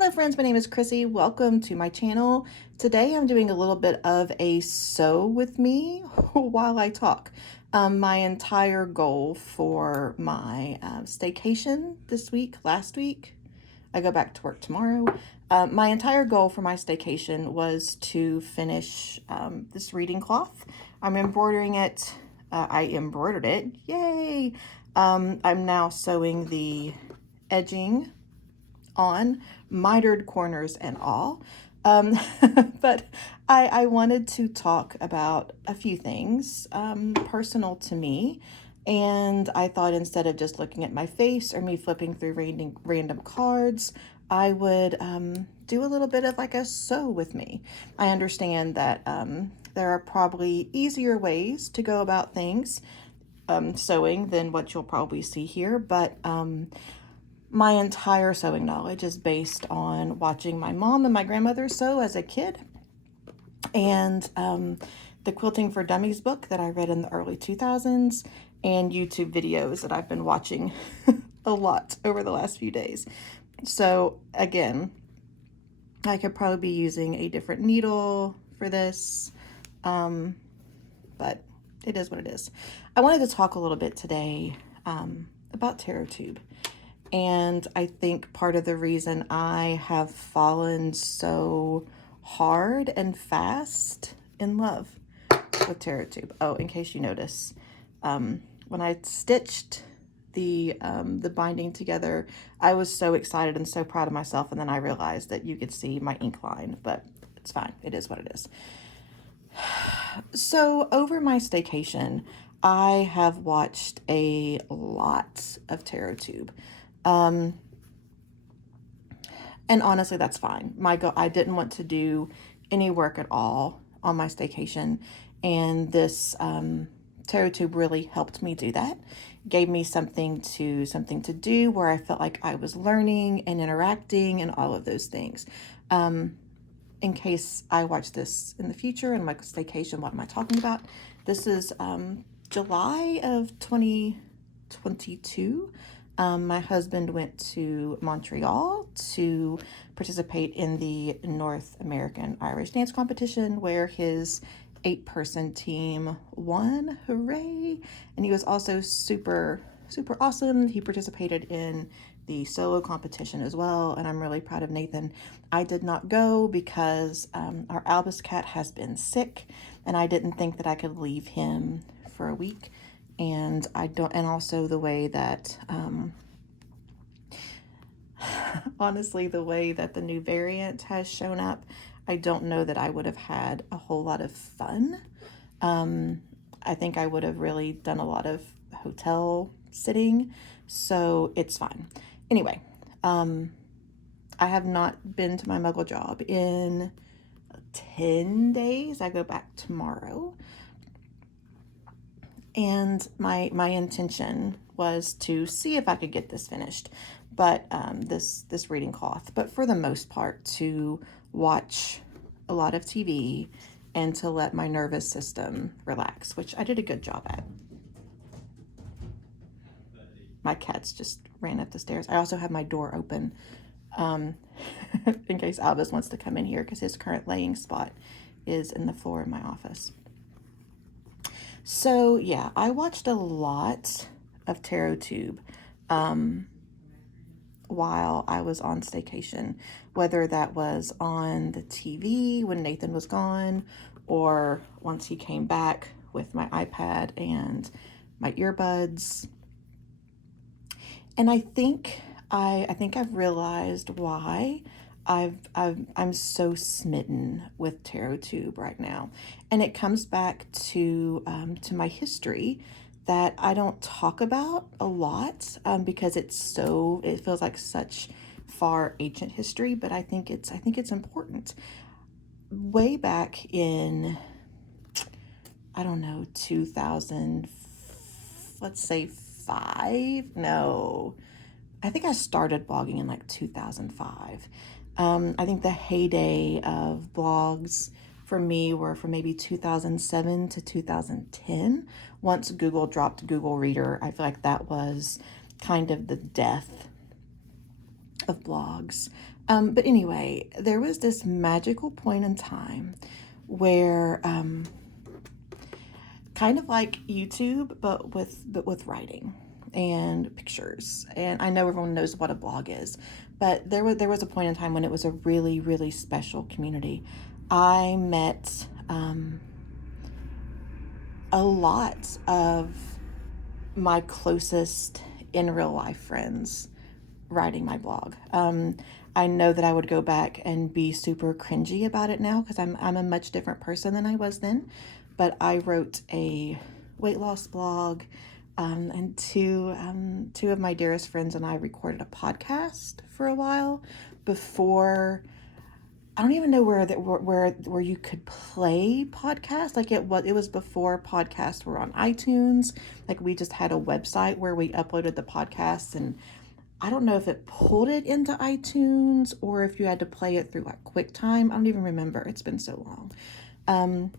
Hello friends, my name is Chrissy. Welcome to my channel. Today I'm doing a little bit of a sew with me while I talk. My entire goal for my staycation this week, last week, I go back to work tomorrow. My entire goal for my staycation was to finish this reading cloth. I'm embroidering it. I embroidered it. Yay! I'm now sewing the edging on, mitered corners and all. But I wanted to talk about a few things personal to me. And I thought instead of just looking at my face or me flipping through random cards, I would do a little bit of like a sew with me. I understand that there are probably easier ways to go about things sewing than what you'll probably see here, but my entire sewing knowledge is based on watching my mom and my grandmother sew as a kid, and the Quilting for Dummies book that I read in the early 2000s, and YouTube videos that I've been watching a lot over the last few days. So again, I could probably be using a different needle for this, but it is what it is. I wanted to talk a little bit today about TarotTube. And I think part of the reason I have fallen so hard and fast in love with TarotTube. Oh, in case you notice, when I stitched the binding together, I was so excited and so proud of myself, and then I realized that you could see my ink line, but it's fine. It is what it is. So over my staycation, I have watched a lot of TarotTube. And honestly, that's fine. I didn't want to do any work at all on my staycation, and this TarotTube really helped me do that. Gave me something to do where I felt like I was learning and interacting and all of those things. In case I watch this in the future and my staycation, what am I talking about? This is July of 2022. My husband went to Montreal to participate in the North American Irish Dance Competition, where his 8-person team won. Hooray! And he was also super awesome. He participated in the solo competition as well, and I'm really proud of Nathan. I did not go because our Albus cat has been sick, and I didn't think that I could leave him for a week. And also the way that, honestly, the way that the new variant has shown up, I don't know that I would have had a whole lot of fun. I think I would have really done a lot of hotel sitting, so it's fine. Anyway, I have not been to my Muggle job in 10 days. I go back tomorrow. And my intention was to see if I could get this finished, but this reading cloth, but for the most part to watch a lot of TV and to let my nervous system relax, which I did a good job at. My cats just ran up the stairs. I also have my door open in case Albus wants to come in here, because his current laying spot is in the floor of my office. So yeah, I watched a lot of TarotTube while I was on staycation, whether that was on the TV when Nathan was gone, or once he came back with my iPad and my earbuds. And I think I've realized why I'm so smitten with TarotTube right now, and it comes back to my history that I don't talk about a lot because it feels like such far ancient history, but I think it's important. Way back in, I don't know, 2000, let's say 5. No, I think I started blogging in like 2005. I think the heyday of blogs for me were from maybe 2007 to 2010. Once Google dropped Google Reader, I feel like that was kind of the death of blogs. But anyway, there was this magical point in time where, kind of like YouTube, but with writing and pictures. And I know everyone knows what a blog is, but there was a point in time when it was a really, really special community. I met a lot of my closest in real life friends writing my blog. I know that I would go back and be super cringy about it now because I'm a much different person than I was then. But I wrote a weight loss blog, and two of my dearest friends and I recorded a podcast for a while before. I don't even know where you could play podcasts. Like it was before podcasts were on iTunes. Like we just had a website where we uploaded the podcasts, and I don't know if it pulled it into iTunes or if you had to play it through like QuickTime. I don't even remember. It's been so long.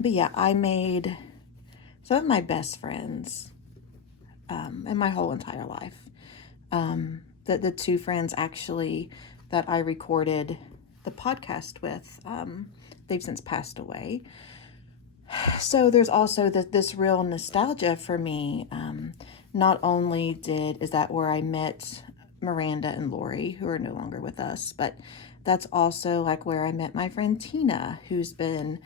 But yeah, I made some of my best friends in my whole entire life. The two friends actually that I recorded the podcast with, they've since passed away. So there's also this real nostalgia for me. Not only is that where I met Miranda and Lori, who are no longer with us, but that's also like where I met my friend Tina, who's been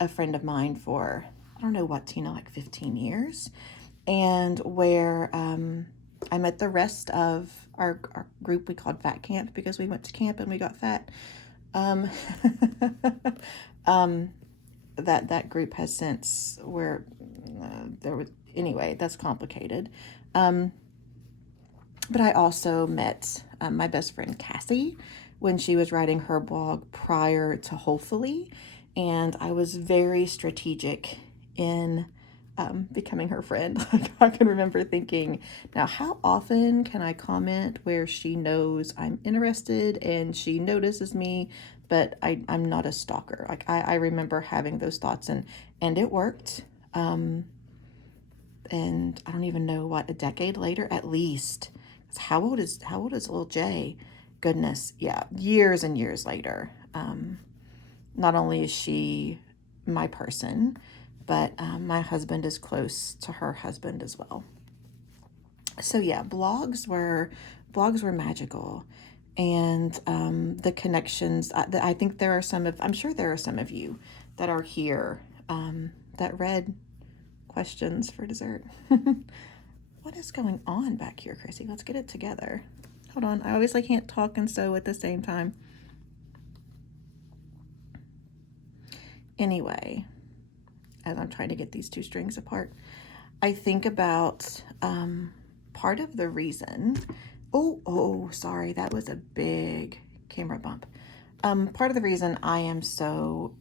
a friend of mine for, I don't know what, Tina, like 15 years. And where I met the rest of our group we called Fat Camp because we went to camp and we got fat. Um, that group has since where there was, anyway, that's complicated. But I also met my best friend Cassie when she was writing her blog prior to Hopefully, and I was very strategic in becoming her friend. Like I can remember thinking, now how often can I comment where she knows I'm interested and she notices me, but I'm not a stalker. Like I remember having those thoughts, and it worked. And I don't even know what, a decade later at least. How old is little Jay? Goodness, yeah, years and years later. Not only is she my person, but my husband is close to her husband as well. So yeah, blogs were magical, and the connections. I think there are I'm sure there are some of you that are here that read questions for dessert. What is going on back here, Chrissy? Let's get it together. Hold on, I obviously can't talk and sew at the same time. Anyway, as I'm trying to get these two strings apart, I think about part of the reason. Oh, sorry, that was a big camera bump. Part of the reason I am so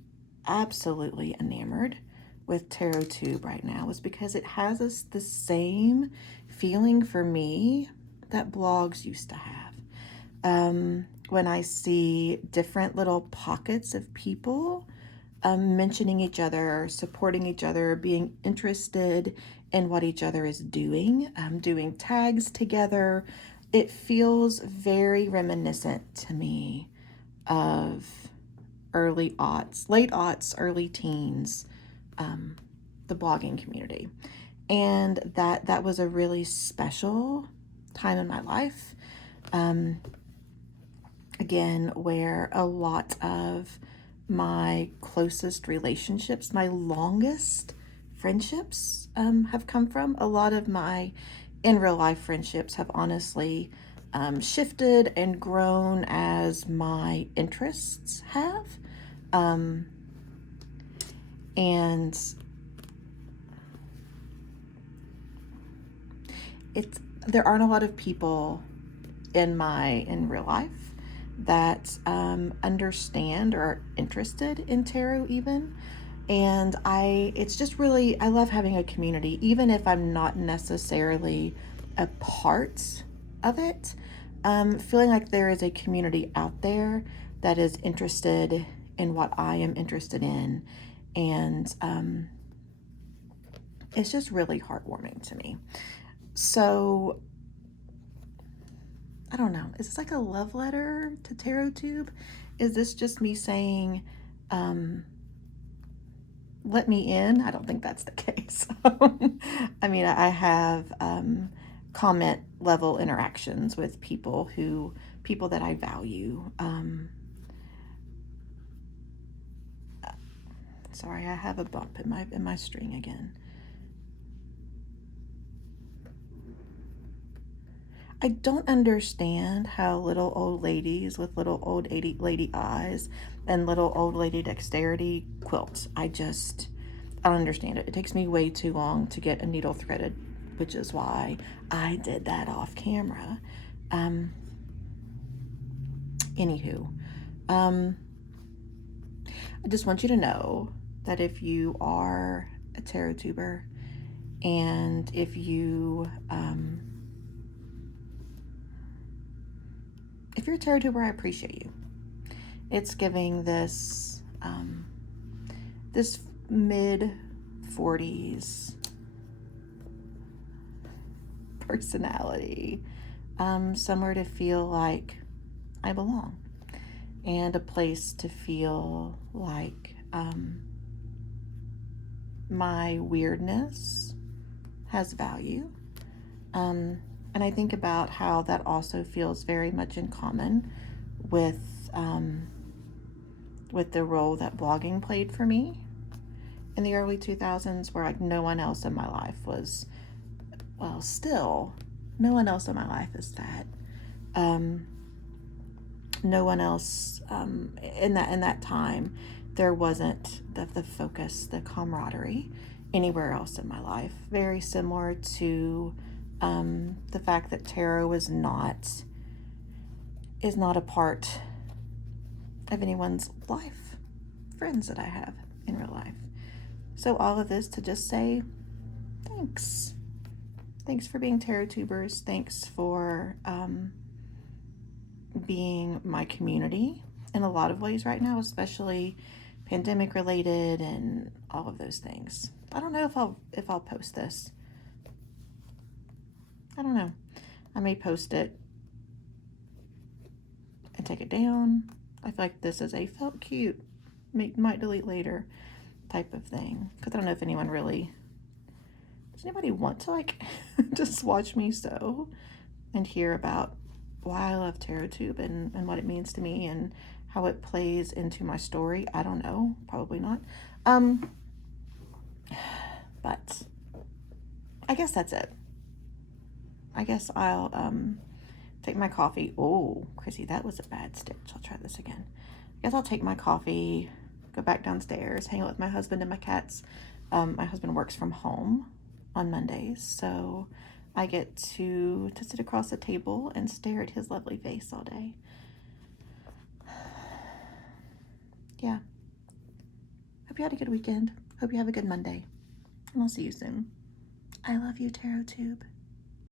absolutely enamored with TarotTube right now is because it has the same feeling for me that blogs used to have. When I see different little pockets of people mentioning each other, supporting each other, being interested in what each other is doing, doing tags together, it feels very reminiscent to me of early aughts, late aughts, early teens, the blogging community. And that was a really special time in my life. Again, where a lot of my closest relationships, my longest friendships have come from. A lot of my in real life friendships have honestly shifted and grown as my interests have. And there aren't a lot of people in real life that understand or are interested in tarot even. And it's just really, I love having a community, even if I'm not necessarily a part of it. Feeling like there is a community out there that is interested in what I am interested in. And it's just really heartwarming to me. So I don't know. Is this like a love letter to TarotTube? Is this just me saying, let me in? I don't think that's the case. I mean, I have comment level interactions with people that I value. Sorry, I have a bump in my string again. I don't understand how little old ladies with little old lady eyes and little old lady dexterity quilt. I don't understand it. It takes me way too long to get a needle threaded, which is why I did that off camera. Anywho, I just want you to know that if you are a tarot tuber and if you're a tarot tuber, I appreciate you. It's giving this this mid-40s personality, somewhere to feel like I belong, and a place to feel like my weirdness has value. And I think about how that also feels very much in common with the role that blogging played for me in the early 2000s, where like no one else in my life was, well, still, no one else in my life is that. No one else in that time, there wasn't the focus, the camaraderie anywhere else in my life. Very similar to the fact that tarot is not a part of anyone's life, friends that I have in real life. So all of this to just say thanks. Thanks for being tarot tubers. Thanks for being my community in a lot of ways right now, especially pandemic related and all of those things. I don't know if I'll post this. I don't know. I may post it and take it down. I feel like this is a felt cute, might delete later type of thing. Because I don't know if anyone really, does anybody want to like just watch me sew and hear about why I love TarotTube and what it means to me and how it plays into my story? I don't know. Probably not. But I guess that's it. I guess I'll take my coffee. Oh, Chrissy, that was a bad stitch. I'll try this again. I guess I'll take my coffee, go back downstairs, hang out with my husband and my cats. My husband works from home on Mondays, so I get to sit across the table and stare at his lovely face all day. Yeah. Hope you had a good weekend. Hope you have a good Monday. And I'll see you soon. I love you, TarotTube.